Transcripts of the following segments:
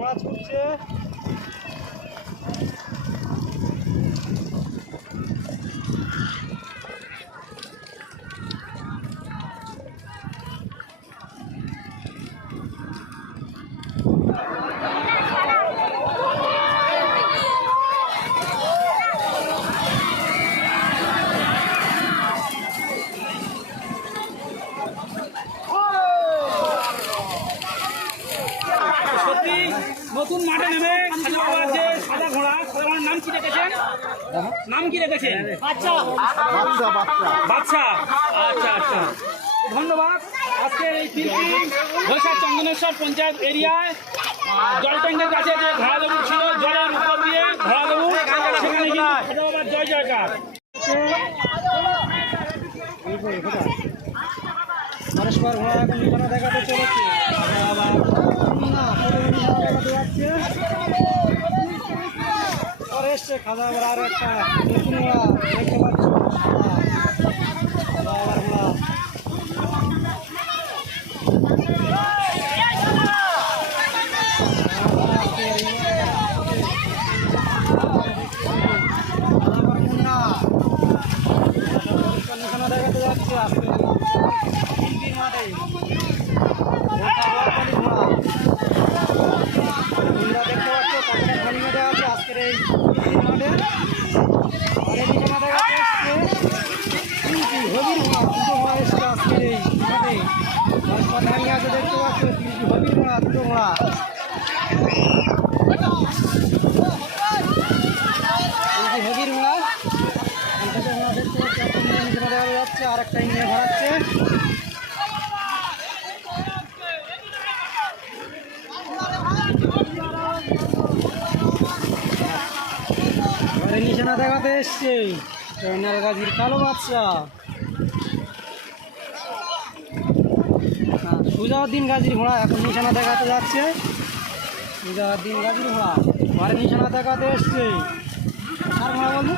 ঘোড়া ছুটছে। নতুন মাঠে নেমে আছে সাদা ঘোড়া। সাদা ঘোড়ার নাম কি রেখেছেন? নাম কি রেখেছেন? বাচ্চা। আচ্ছা আচ্ছা, ধন্যবাদ। আজকের এই ঘোষা চন্দনেশ্বর পঞ্চায়েত এরিয়ায় জল ট্যাঙ্কের কাছে যে ঘোড়াদেবু ছিল, জলের উপর দিয়ে ঘোড়াদেবু, সেখানে কিন্তু বাবার জয় জয়কার। পরস্পর ঘোড়া এখন নিশানা দেখাতে চলেছে। আবার যাচ্ছে আর এসছে খাজা। আবার আরো একটা নতুন ঘোড়া দেখতে পাচ্ছ, সাদা আবার ঘোড়া। নিশানা দেখাতে যাচ্ছে আজকে মাঠে। তোমরা দেখতে পাচ্ছ কয়েকটা খালি মেটে আছে আজকের এই মাঠে। আর এই নিশানা দেখাতে এসছে তিনটি হবির ঘোড়া। দুটো ঘোড়া এসছে আজকের এই মাঠে। পরস্পর দাঁড়িয়ে আছে দেখতে পাচ্ছ তিনটি হবির ঘোড়া, দুটো ঘোড়া। তিনটি হবির ঘোড়া। ঘোড়া দেখতে পাচ্ছি একটা নিশানা দেখা যাচ্ছে, আর একটা ইঞ্জিনে ঘোরাচ্ছে। নিশানা দেখাতে এসছে গাজীর কালো বাচ্চা। সুজাউদ্দিন গাজীর ঘোড়া এখন নিশানা দেখাতে যাচ্ছে। সুজাউদ্দিন গাজীর ঘোড়া ঘরে নিশানা দেখাতে এসছে। আর ঘোড়া বলবো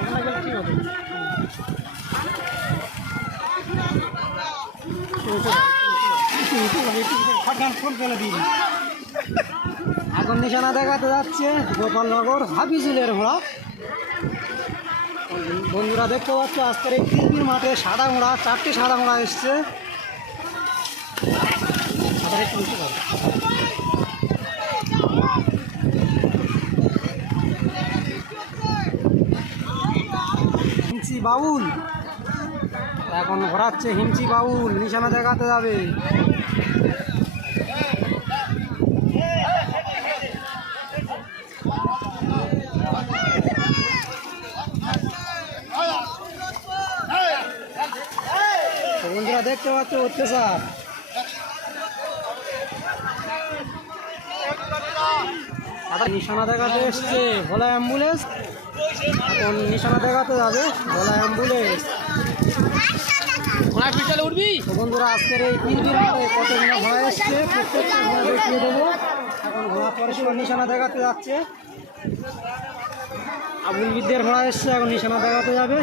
ওখানে গেলে ঠিক হবে। এখন নিশানা দেখাতে যাচ্ছে গোপালনগর হাফিজুলের ঘোড়া। বন্ধুরা দেখতে পাচ্ছ আজকের এই তিনটির মাঠে সাদা ঘোড়া, চারটে সাদা ঘোড়া এসছে। আবার একটু উঠতে পারো। হিমচি বাউল এখন ঘোরাচ্ছে। হিমচি বাউল নিশানা দেখাতে যাবে। বন্ধুরা দেখতে পাচ্ছ অত্যাচার। আবার নিশানা দেখাতে এসছে ভোলা অ্যাম্বুলেন্স। এখন নিশানা দেখাতে যাবে ভোলা অ্যাম্বুলেন্স। উঠবি বন্ধুরা আজকের এই তিনটির মাঠে কতগুলো ঘোড়া এসছে প্রত্যেকটা ঘোড়া দেখিয়ে দেবো। এখন ঘোড়া পরস্পর নিশানা দেখাতে যাচ্ছে। আবুল বিদ্যের ঘোড়া এসছে, এখন নিশানা দেখাতে যাবে।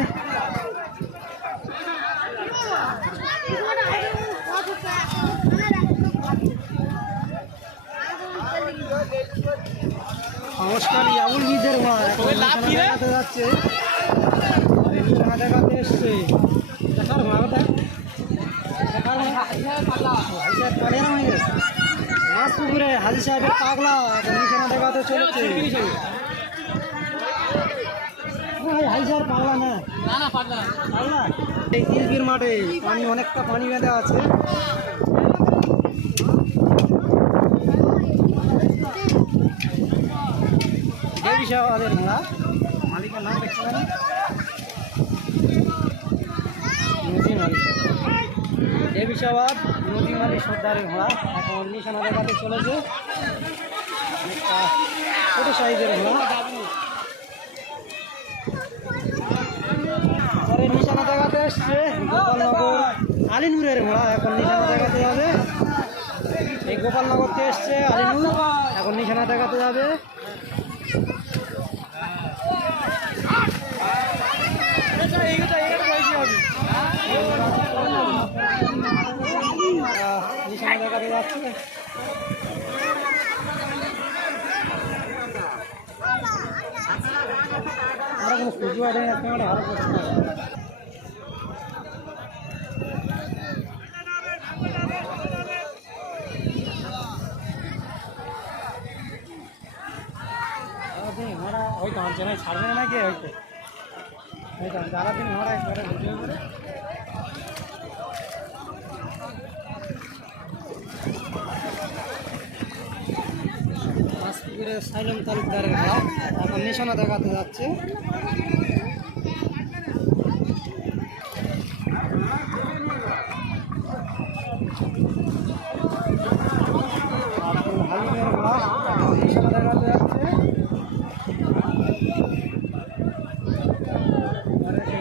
নমস্কার, আবুল বিদ্যের ঘোড়া এখন নিশানা দেখাতে যাচ্ছে। নিশানা দেখাতে এসছে। দেখার ঘোড়া কথা মাছ পুকুরে হাজি সাহেবের পাগলা এখন নিশানা দেখাতে চলেছে। হাজি সাহেব পাগলা না, পাগলা। এই তিলবির মাঠে পানি, অনেকটা পানি বেঁধে আছে। দেবী সাহেবের ঘোড়া, মালিকের নাম দেখতে পারেন নদী মালিক। দেবী সাহেব নদী মালিক সর্দারের ঘোড়া এখন নিশানা দেখাতে চলেছে। অনেকটা ছোটো সাইজের ঘোড়া। পরে নিশানা দেখাতে এসছে গোপালনগর আলিনুরের ঘোড়া এখন নিশানা দেখাতে যাবে। এই গোপালনগরতে এসছে আলিনুর, এখন নিশানা দেখাতে যাবে। নিশানা দেখাতে যাচ্ছে। সূর্য আটে একেবারে ভালো করছে না। ঘোড়া হয়তো হাঁটছে না, ছাড়বে না নাকি হয়তো হয়তো সারাদিন ঘোড়া একবারে ঘুরতে পারে। মাসপুরের সাইলেম তালুকদারের ঘাট এখন নিশানা দেখাতে যাচ্ছে। হালিমের ঘাট এখন নিশানা দেখাতে যাচ্ছে।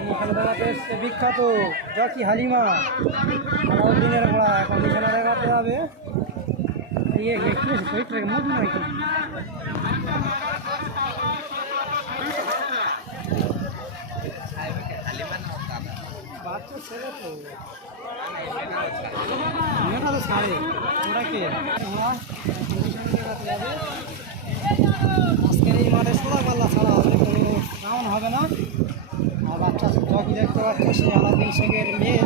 নিশানা দেখাতে এসছে বিখ্যাত জকি হালিমা আলাউদ্দিনের ঘোড়া এখন নিশানা দেখাতে যাবে। ये वेट मूड नहीं বাচ্চা ছেলে তো মেয়েটা তো ছাড়ে ওরা কে আজকের এই মাঠে সোলা পাল্লা ছাড়া হবে কোনো রাউন্ড হবে না। আর বাচ্চা জকি দেখতে পাচ্ছে সে আলাদিন শেখের মেয়ে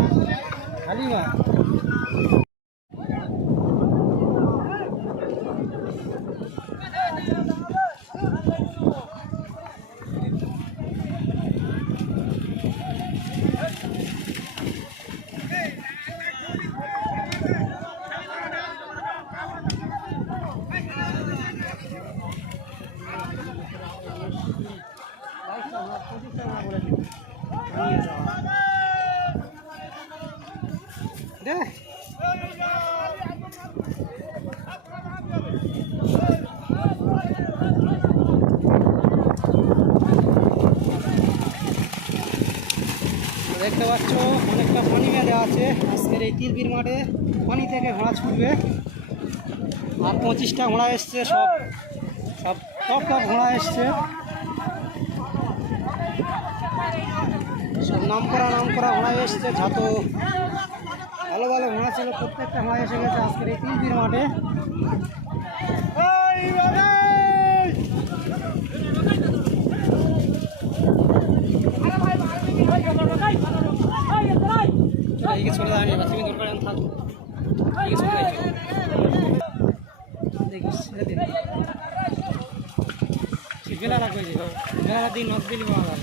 হালিমা। দেখতে পাচ্ছ অনেকটা পানি মেলে আছে আজকের এই তিলবির মাঠে। পানি থেকে ঘোড়া ছুটবে আর 25টা ঘোড়া এসছে, সব সব টপ টপ ঘোড়া এসছে, সব নাম করা ঘোড়া এসছে। যত ভালো ভালো ঘোড়া ছিল প্রত্যেকটা ঘোড়া এসে গেছে আজকের এই তিলবির মাঠে। চলে যায় বাসিমি দরকার থাক দেখিস বেলা রাখবে বেলা দিন নদ দিলি বাবা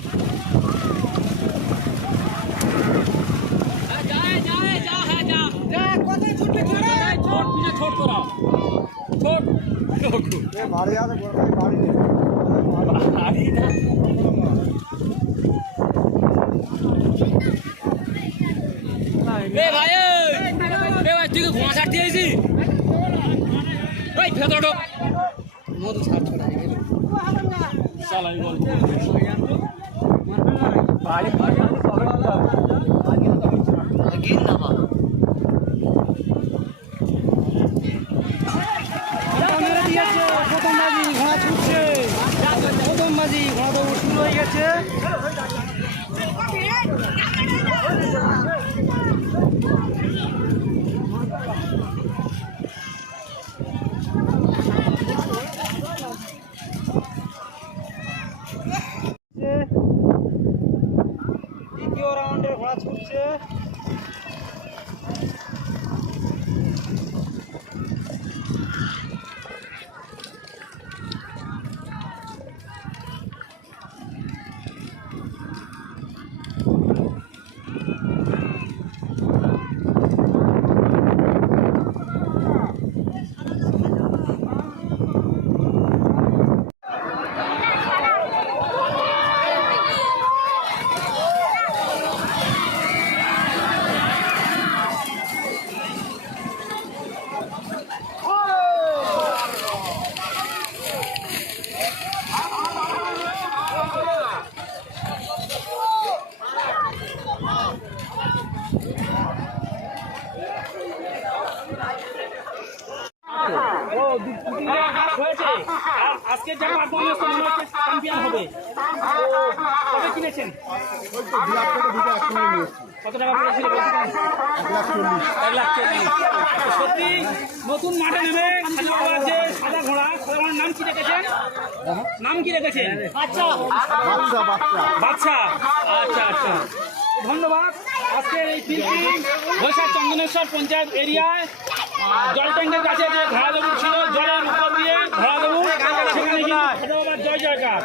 ঘোড়া ছাড় দিয়েছি মধু ছাড় ছড়া গেল ঘোড়া ছুটছে, প্রথম বাজি ঘোড়া দৌড় শুরু হয়ে গেছে। দ্বিতীয় রাউন্ডে ঘোড়া ছুটছে। আজকে যা পারফরমেন্স মনে হচ্ছে চ্যাম্পিয়ন হবে। তো কবে কিনেছেন? কত টাকা পড়েছিল বলতে পারেন? 1,40,000। সত্যি নতুন মাঠে নেমে খেলা আছে সাদা ঘোড়া, সাদা ঘোড়ার নাম কি রেখেছেন? নাম কি রেখেছেন? বাচ্চা। আচ্ছা আচ্ছা, ধন্যবাদ। আজকে এই ফিল্ডটি ঘোষার চন্দনেশ্বর পঞ্চায়েত এরিয়ায় জল ট্যাঙ্কের কাছে যে ঘোড়াদৌড় ছিল, জলের উপর দিয়ে ঘোড়াদৌড়, সেখানে কিন্তু জয় জয়কার।